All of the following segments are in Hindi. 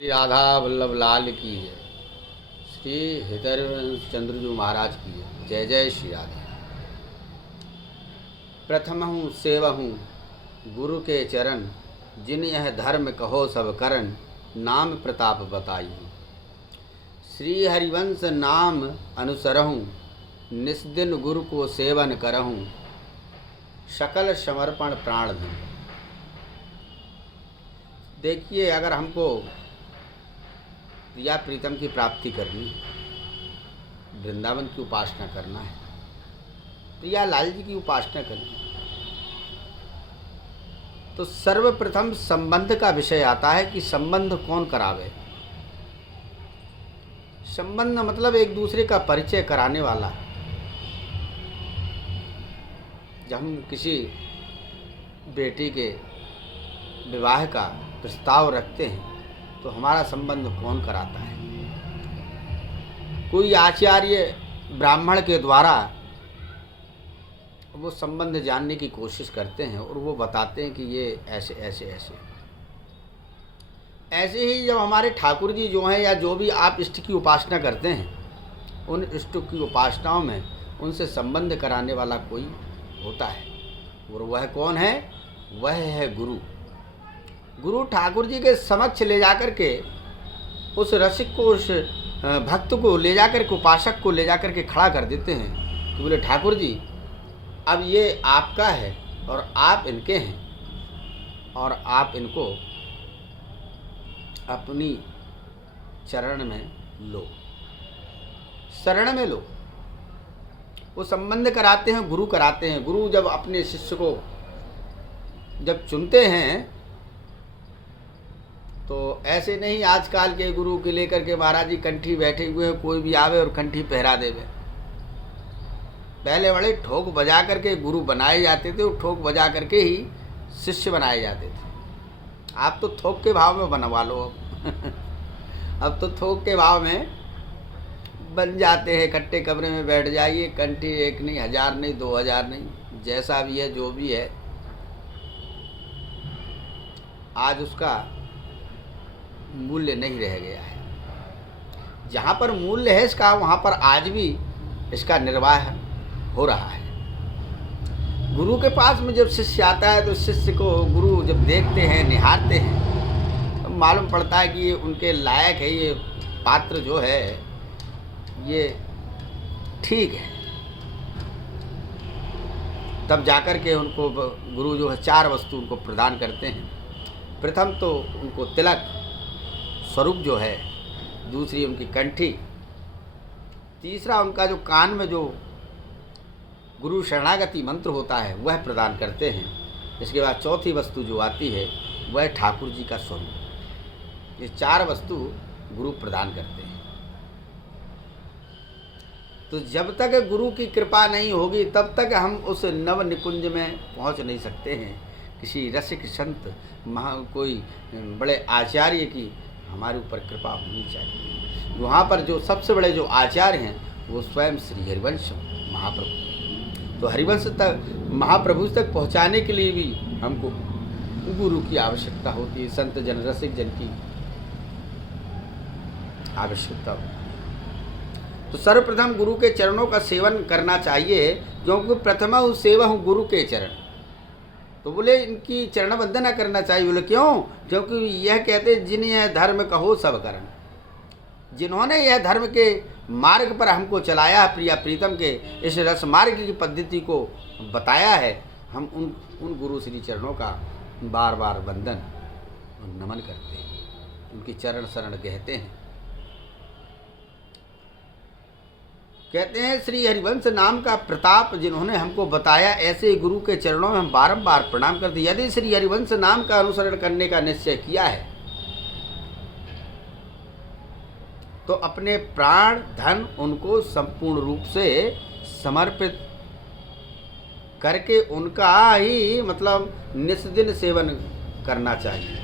श्री राधा वल्लभ लाल की जय। श्री हृदयवंश चंद्रजू महाराज की जय। जय जय श्री राधा। प्रथम हूँ सेवहूँ गुरु के चरण, जिन यह धर्म कहो सब करन, नाम प्रताप बताइए। श्री हरिवंश नाम अनुसरहूँ, निस्दिन गुरु को सेवन करहूँ, सकल समर्पण प्राण धन। देखिए, अगर हमको प्रिया प्रीतम की प्राप्ति करनी है, वृंदावन की उपासना करना है, प्रिया लाल जी की उपासना करनी है, तो सर्वप्रथम संबंध का विषय आता है कि संबंध कौन करावे। संबंध मतलब एक दूसरे का परिचय कराने वाला। जब हम किसी बेटी के विवाह का प्रस्ताव रखते हैं तो हमारा संबंध कौन कराता है? कोई आचार्य ब्राह्मण के द्वारा वो संबंध जानने की कोशिश करते हैं और वो बताते हैं कि ये ऐसे ऐसे ऐसे। ऐसे ही जब हमारे ठाकुर जी जो हैं या जो भी आप इष्ट की उपासना करते हैं, उन इष्ट की उपासनाओं में उनसे संबंध कराने वाला कोई होता है, और वह कौन है? वह है गुरु। गुरु ठाकुर जी के समक्ष ले जाकर के उस रसिक को, उस भक्त को ले जाकर के, उपासक को ले जाकर के खड़ा कर देते हैं कि बोले ठाकुर जी, अब ये आपका है और आप इनके हैं, और आप इनको अपनी चरण में लो, शरण में लो। वो संबंध कराते हैं, गुरु कराते हैं। गुरु जब अपने शिष्य को जब चुनते हैं तो ऐसे नहीं आजकल के गुरु के लेकर के महाराज जी कंठी बैठे हुए हैं, कोई भी आवे और कंठी पहरा देवे। पहले बड़े ठोक बजा करके गुरु बनाए जाते थे और ठोक बजा करके ही शिष्य बनाए जाते थे। आप तो थोक के भाव में बनवा लो अब तो थोक के भाव में बन जाते हैं। कट्टे कमरे में बैठ जाइए, कंठी एक नहीं, 1000 नहीं, 2000 नहीं, जैसा भी है, जो भी है, आज उसका मूल्य नहीं रह गया है। जहाँ पर मूल्य है इसका, वहाँ पर आज भी इसका निर्वाह हो रहा है। गुरु के पास में जब शिष्य आता है तो शिष्य को गुरु जब देखते हैं, निहारते हैं, तो मालूम पड़ता है कि ये उनके लायक है, ये पात्र जो है ये ठीक है। तब जाकर के उनको गुरु जो है 4 वस्तु उनको प्रदान करते हैं। प्रथम तो उनको तिलक स्वरूप जो है, दूसरी उनकी कंठी, तीसरा उनका जो कान में जो गुरु शरणागति मंत्र होता है वह प्रदान करते हैं। इसके बाद चौथी वस्तु जो आती है वह ठाकुर जी का स्वरूप। ये 4 वस्तु गुरु प्रदान करते हैं। तो जब तक गुरु की कृपा नहीं होगी तब तक हम उस नव निकुंज में पहुंच नहीं सकते हैं। किसी रसिक संत कोई बड़े आचार्य की हमारे ऊपर कृपा होनी चाहिए। वहाँ पर जो सबसे बड़े जो आचार्य हैं वो स्वयं श्री हरिवंश महाप्रभु। तो हरिवंश तक, महाप्रभु तक पहुँचाने के लिए भी हमको गुरु की आवश्यकता होती है, संत जन, रसिक जन की आवश्यकता होती है। तो सर्वप्रथम गुरु के चरणों का सेवन करना चाहिए, क्योंकि प्रथमा सेवा हूँ गुरु के चरण। तो बोले इनकी चरण वंदना करना चाहिए। बोले क्यों? क्योंकि यह कहते जिन यह धर्म कहो सब करन, जिन्होंने यह धर्म के मार्ग पर हमको चलाया, प्रिया प्रीतम के इस रस मार्ग की पद्धति को बताया है, हम उन गुरु श्री चरणों का बार बार वंदन और नमन करते हैं, उनकी चरण शरण कहते हैं। कहते हैं श्री हरिवंश नाम का प्रताप जिन्होंने हमको बताया, ऐसे गुरु के चरणों में हम बारंबार प्रणाम करते। यदि श्री हरिवंश नाम का अनुसरण करने का निश्चय किया है तो अपने प्राण धन उनको संपूर्ण रूप से समर्पित करके उनका ही मतलब निस्दिन सेवन करना चाहिए।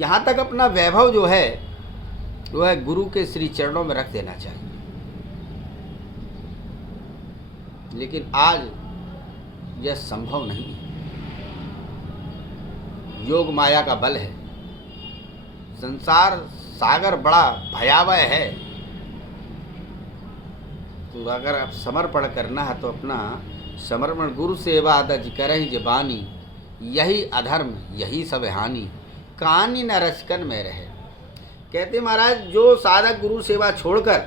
यहाँ तक अपना वैभव जो है वह गुरु के श्री चरणों में रख देना चाहिए। लेकिन आज यह संभव नहीं है। योग माया का बल है, संसार सागर बड़ा भयावह है। तो अगर आप समर्पण करना है तो अपना समर्पण गुरु सेवा दज करहि जबानी, यही अधर्म यही सब हानि, कहानी न रचकन में रहे। कहते महाराज जो साधक गुरु सेवा छोड़कर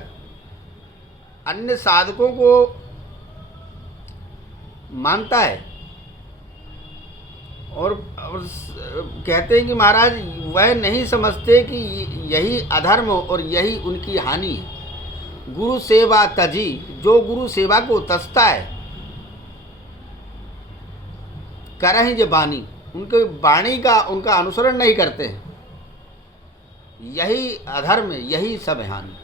अन्य साधकों को मानता है और कहते हैं कि महाराज वह नहीं समझते कि यही अधर्म और यही उनकी हानि है। गुरु सेवा तजी, जो गुरु सेवा को तजता है, करहि जे बानी, उनके वाणी का उनका अनुसरण नहीं करते हैं, यही अधर्म यही सब हानि,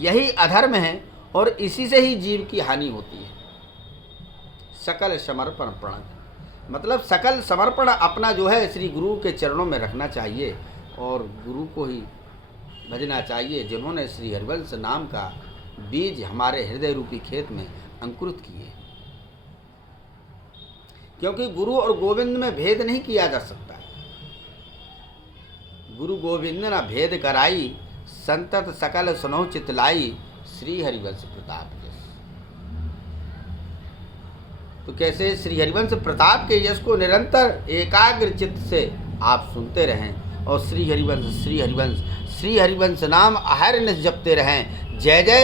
यही अधर्म है और इसी से ही जीव की हानि होती है। सकल समर्पण प्रण, मतलब सकल समर्पण अपना जो है श्री गुरु के चरणों में रखना चाहिए और गुरु को ही भजना चाहिए, जिन्होंने श्री हरिवंश नाम का बीज हमारे हृदय रूपी खेत में अंकुरित किए। क्योंकि गुरु और गोविंद में भेद नहीं किया जा सकता। गुरु गोविंद न भेद कराई, संतत सकल सुनहु चितलाई, श्री हरिवंश प्रताप यश। तो कैसे श्री हरिवंश प्रताप के यश को निरंतर एकाग्र चित्त से आप सुनते रहें और श्री हरिवंश श्री हरिवंश श्री हरिवंश नाम अहरनिश जपते रहें। जय जय